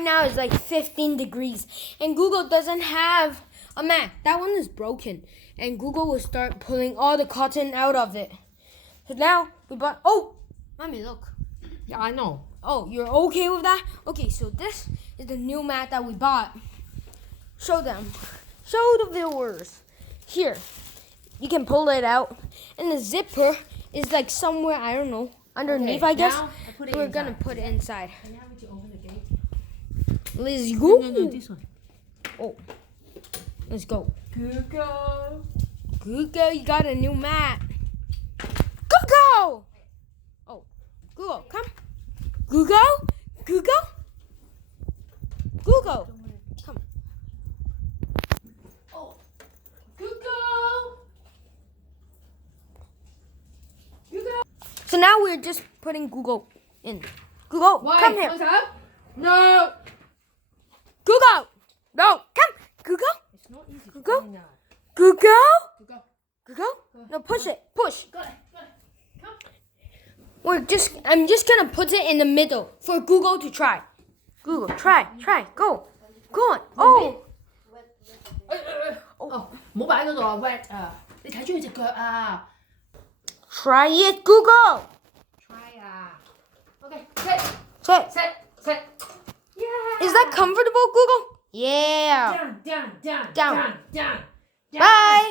right now is like 15 degrees. And Google doesn't have a mat. That one is broken. And Google will start pulling all the cotton out of it. So now we bought, oh, Mommy, look. Yeah, I know. Oh, you're okay with that? Okay, so this is the new mat that we bought. Show them. Show the viewers. Here, you can pull it out. And the zipper is like somewhere, I don't know, underneath, I guess. Now I put it We're inside. gonna put it inside. And now we open the gate. Let's go. No, this one. Oh, let's go. Google. Google, you got a new mat. Google! Oh, Google, come. Google? Google? Google, come. Oh, Google. Google. So now we're just putting Google in. Google, come here. What's up? No. Google! No, come. Google? It's not easy to Google? find out. Google? Google. Google? No, push it. Push. Got it. Come. I'm just gonna put it in the middle for Google to try. Google, try, go. Go on. Oh. 哦，唔好擺喺嗰度啊 ，wet 啊！你睇住佢隻腳啊 Try it, Google. ，try 啊，OK， sit Sit. sit sit，yeah， Is that comfortable, Google? Yeah. down down down Down. down down。 Bye.